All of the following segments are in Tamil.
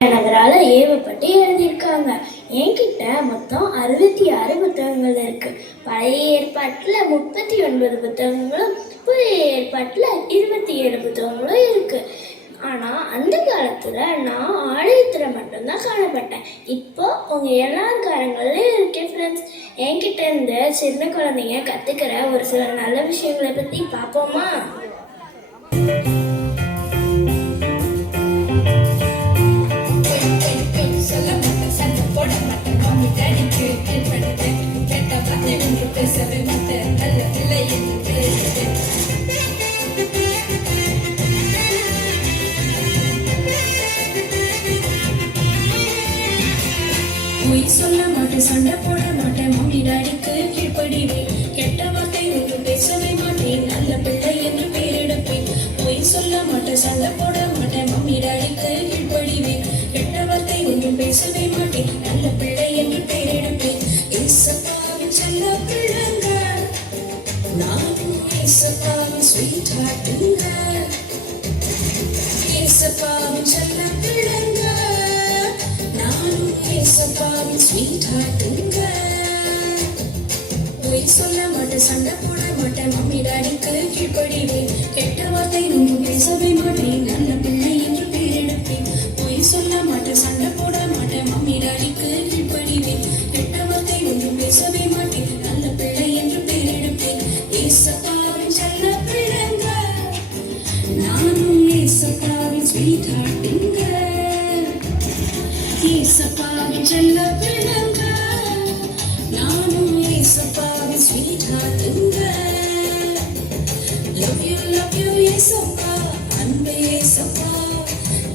நகரால ஏவப்பட்டு எழுதியிருக்காங்க. என்கிட்ட மொத்தம் அறுபத்தி ஆறு புத்தகங்கள் இருக்கு. பழைய ஏற்பாட்டில் முப்பத்தி ஒன்பது புத்தகங்களும் புதிய ஏற்பாட்டில் இருபத்தி ஏழு புத்தகங்களும் இருக்கு. ஆனால் அந்த காலத்தில் நான் ஆலயத்தில் மட்டும்தான் காணப்பட்டேன். இப்போ உங்கள் எல்லாருக்காரங்களும் இருக்கேன் ஃப்ரெண்ட்ஸ் என்கிட்ட இருந்து சின்ன குழந்தைங்க கற்றுக்கிற ஒரு சில நல்ல விஷயங்களை பற்றி பார்ப்போமா போட மாட்டேன் மம்மி டாடிக்கு கீழ்ப்படிவேன். கெட்ட வார்த்தை ஒன்று பேசவே மாட்டேன். நல்ல பிள்ளை என்று பெயரெடுப்பேன். பொய் சொல்ல மாட்டேன் சண்டை போட மாட்டேன். மம்மி டாடிக்கு கீழ்ப்படிவேன். கெட்ட வார்த்தை ஒன்றும் பேசவே மாட்டேன். நல்ல பிள்ளை என்று பெயரெடுப்பேன். ஏசப்பாவின் செல்ல பிள்ளைங்க நானும் ஏசப்பாவின் ஸ்வீட் ஹார்ட்டுங்க ஏசப்பாவின் செல்ல பிள்ளைங்க. ஏசப்பாவின் ஸ்வீட் ஹார்ட்டுங்க பொய் சொல்ல மாட்டேன் சண்டை போட மாட்டேன். மம்மி டாடிக்கு கீழ்ப்படிவேன். கெட்ட வார்த்தை ஒன்றும் பேசவே மாட்டேன். நல்ல பிள்ளை செல்ல பிள்ளைங்க நானும் ஏசப்பாவின் ஸ்வீட் ஹார்ட்டுங்க லவ் யூ லவ் யூ ஏசப்பா. அன்பு ஏசப்பா.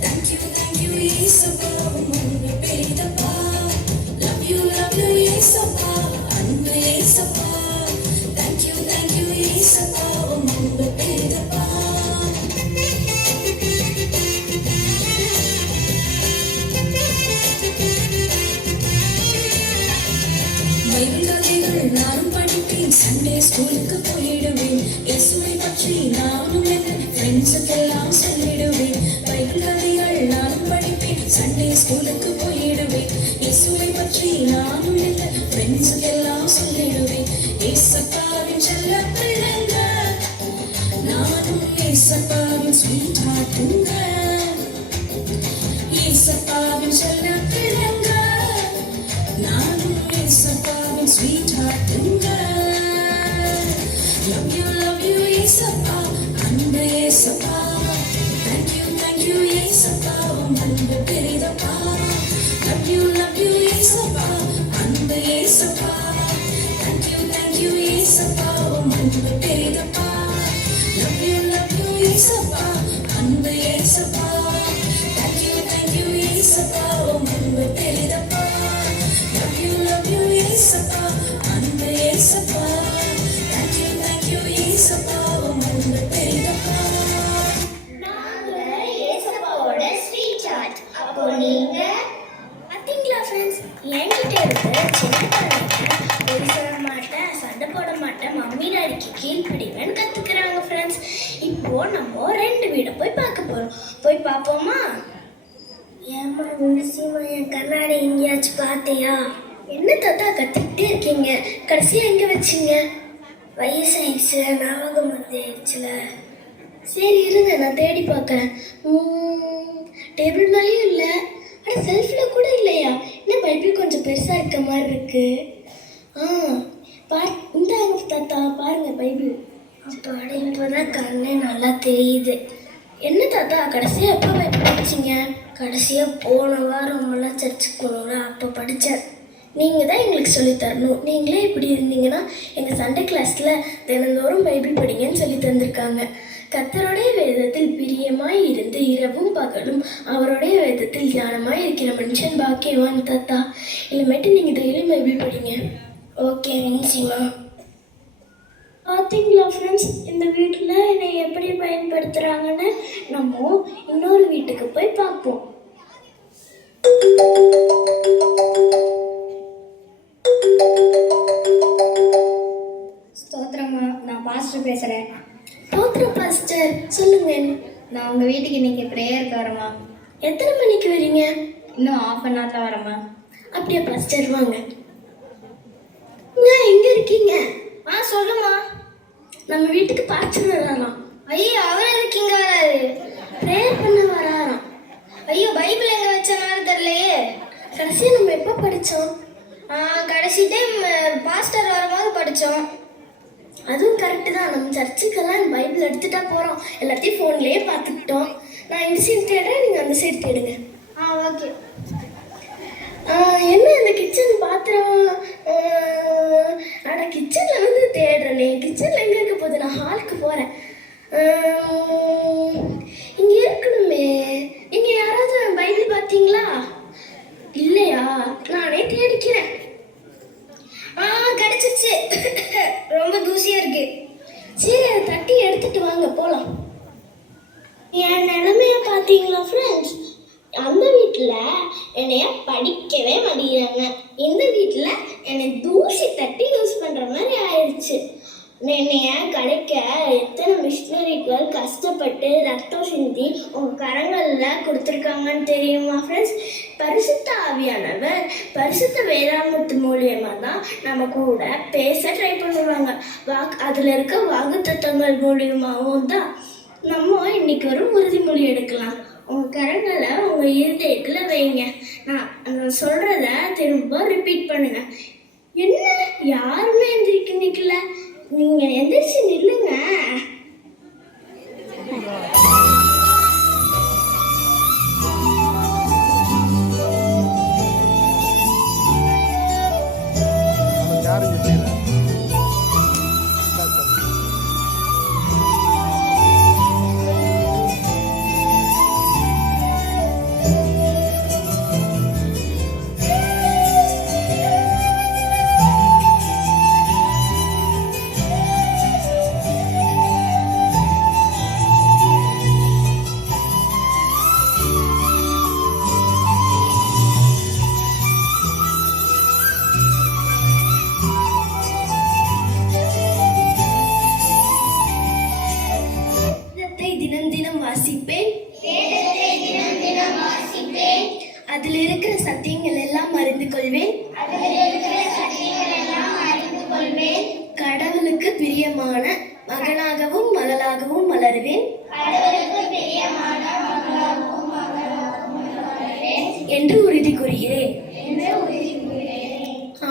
தேங்க் யூ தேங்க் யூ ஏசப்பா. உங்க பெரிதப்பா. லவ் யூ லவ் யூ ஏசப்பா. அன்பு ஏசப்பா. தேங்க் யூ தேங்க் யூ ஏசப்பா. பற்றி நான் உனக்கு ஃப்ரெண்ட்ஸுக்கெல்லாம் சொல்லிடுவேன். பைபிள் கதைகள் நானும் படிப்பேன் சண்டே ஸ்கூலுக்கு போயிடுவேன். இயேசுவை பற்றி நான் உனக்கு ஃப்ரெண்ட்ஸுக்கெல்லாம் சொல்லிடுவேன். ஏசப்பாவின் செல்ல அன்பு பெரிதப்பா லவ் யூ லவ் யூ ஏசப்பா. அன்பு ஏசப்பா. தேங்க் யூ தேங்க் யூ ஏசப்பா. உன் அன்பு பெரிதப்பா. லவ் யூ லவ் யூ ஏசப்பா. அன்பு ஏசப்பா. தேங்க் யூ தேங்க் யூ ஏசப்பா. உன் என்கிட்ட இருந்து சின்ன குழந்தைங்க ஒரு சொல்ல மாட்டேன் சண்டை போட மாட்டேன் மம்மி டாடிக்கு கீழ்ப்படிவேன் கற்றுக்குறாங்க ஃப்ரெண்ட்ஸ் இப்போ நம்ம ரெண்டு வீடை போய் பார்க்க போகிறோம் போய் பார்ப்போமா ஏமா நிச்சயமா என் கண்ணாடி எங்கேயாச்சும் பார்த்தியா என்ன தாத்தா கற்றுக்கிட்டே இருக்கீங்க கடைசியாக எங்கே வச்சீங்க வயசாயிடுச்சுல ஞாபகம் வந்துடுச்சுல சரி இருங்க நான் தேடி பார்க்குறேன் டேபிள் மேலேயும் இல்லை. ஆனால் செல்ஃபில் கூட இல்லையா? என்ன பைபிள் கொஞ்சம் பெருசாக இருக்க மாதிரி இருக்கு. ஆ பார் இந்தாங்க தாத்தா பாருங்க பைபிள். அப்பாட இப்போ தான் கண்ணே நல்லா தெரியுது. என்ன தாத்தா கடைசியாக எப்போ பைபிள் படிச்சீங்க? கடைசியாக போன வாரம் எல்லாம் சர்ச்சுக்கு போனோம்ல அப்போ படித்தேன் நீங்கள் தான் எங்களுக்கு சொல்லித் தரணும். நீங்களே இப்படி இருந்தீங்கன்னா எங்கள் சண்டே கிளாஸில் தினந்தோறும் பைபிள் படிங்கன்னு சொல்லி தந்திருக்காங்க. கத்தருடைய வேதத்தில் பிரியமாய் இருந்து இரவும் பகலும் அவருடைய வேதத்தில் தியானமாய் இருக்கிற மனுஷன் பாக்கியவான் தாத்தா. இனிமேட்டு நீங்கள் டெய்லி பைபிள் படிங்க? ஓகே நிச்சயமா. பார்த்தீங்களா ஃப்ரெண்ட்ஸ் இந்த வீட்டில் என்னை எப்படி பயன்படுத்துகிறாங்கன்னு நம்ம இன்னொரு வீட்டுக்கு போய் பார்ப்போம். பாத்திர பாஸ்டர் சொல்லுங்க. நான் உங்கள் வீட்டுக்கு இன்னைக்கு ப்ரேயருக்கு வரமா எத்தனை மணிக்கு வரீங்க? இன்னும் ஆஃப் அன் ஹவரில் வரேம்மா. அப்படியே பாஸ்டர் வாங்க. எங்க இருக்கீங்க? ஆ சொல்லுமா நம்ம வீட்டுக்கு பாஸ்டர் வராராம் ஐயோ அவர் எதுக்கு இங்கே வராரு? ப்ரேயர் பண்ண வராராம். ஐயோ பைபிள் எங்கே வச்சனாலும் தெரியலையே. கடைசியா நம்ம எப்போ படிச்சோம்? ஆ, கடைசி டைம் பாஸ்டர் வரும்போது படித்தோம் அதுவும் கரெக்டு தான். நம்ம சர்ச்சுக்கெல்லாம் பைபிள் எடுத்துட்டா போகிறோம் எல்லாத்தையும் ஃபோன்லேயே பார்த்துக்கிட்டோம். நான் இந்த சைடு தேடுறேன் நீங்கள் அந்த சைடு தேடுங்க. ஆ ஓகே ஆஹ் என்ன இந்த கிச்சன் பாத்திரம் ஆஹ் அட கிச்சன்ல வந்து தேடுறேனே கிச்சன்ல எங்க இருக்க போகுது நான் ஹாலுக்கு போறேன் ஆஹ் இங்க இருக்கணுமே இங்க யாராவது பைபிள் பார்த்தீங்களா இல்லையா நானே தேடிக்கிறேன் ஆ கிடைச்சிருச்சு ரொம்ப தூசியாக இருக்கு சரி அதை தட்டி எடுத்துட்டு வாங்க போலாம் என் நிலைமைய பார்த்தீங்களா ஃப்ரெண்ட்ஸ் அந்த வீட்டில் என்னைய படிக்கவே மாட்டேங்கிறாங்க. இந்த வீட்டில் என்னை தூசி தட்டி யூஸ் பண்ணுற மாதிரி ஆயிடுச்சு என்னைய கிடைக்க எத்தனை மிஷினரிகள் கஷ்டப்பட்டு ரத்தம் சிந்தி உங்கள் கரங்களில் கொடுத்துருக்காங்கன்னு தெரியுமா ஃப்ரெண்ட்ஸ் பரிசுத்த ஆவியானவர் பரிசுத்த வேதாமத்து மூலியமாக தான் நம்ம கூட பேச ட்ரை பண்ணுவாங்க. வாக் அதில் இருக்க வாக்கு தத்துவங்கள் மூலியமாகவும் தான் நம்ம இன்னைக்கு ஒரு உறுதிமொழி எடுக்கலாம். உங்கள் கரங்களை உங்கள் இருதயத்தில் வைங்க. நான் நான் சொல்கிறத திரும்ப ரிப்பீட் பண்ணுங்க. என்ன? யாருமே எந்திரிக்க நிற்கல நீங்கள் எந்திரிச்சு நில்லுங்க. கடவுளுக்கு பிரியமான மகனாகவும் மகளாகவும் வளருவேன் என்று உறுதி கூறுகிறேன்.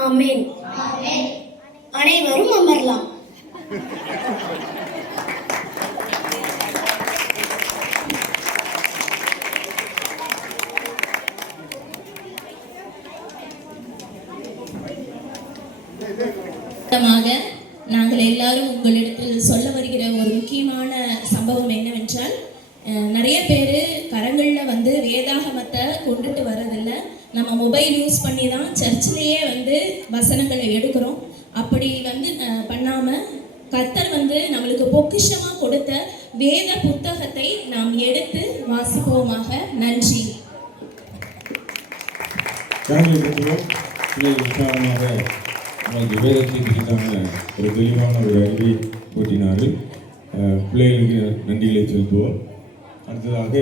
ஆமேன். அனைவரும் அமரலாம். என்னவென்றால் நிறைய பேர் கரங்களில் வந்து வேதாகமத்தை கொண்டுட்டு வர்றதில்லை. நம்ம மொபைல் யூஸ் பண்ணி தான் சர்ச்சிலேயே வந்து வசனங்களை எடுக்கிறோம். அப்படி வந்து பண்ணாமல் பண்ணாம கர்த்தர் வந்து நம்மளுக்கு பொக்கிஷமாக கொடுத்த வேத புத்தகத்தை நாம் எடுத்து வாசிப்போமாக. நன்றி. வேதத்தை குறித்தான ஒரு தெளிவான ஒரு அறிவை கூட்டினார்கள் பிள்ளைகளுக்கு நன்றிகளை செலுத்துவோம் அடுத்ததாக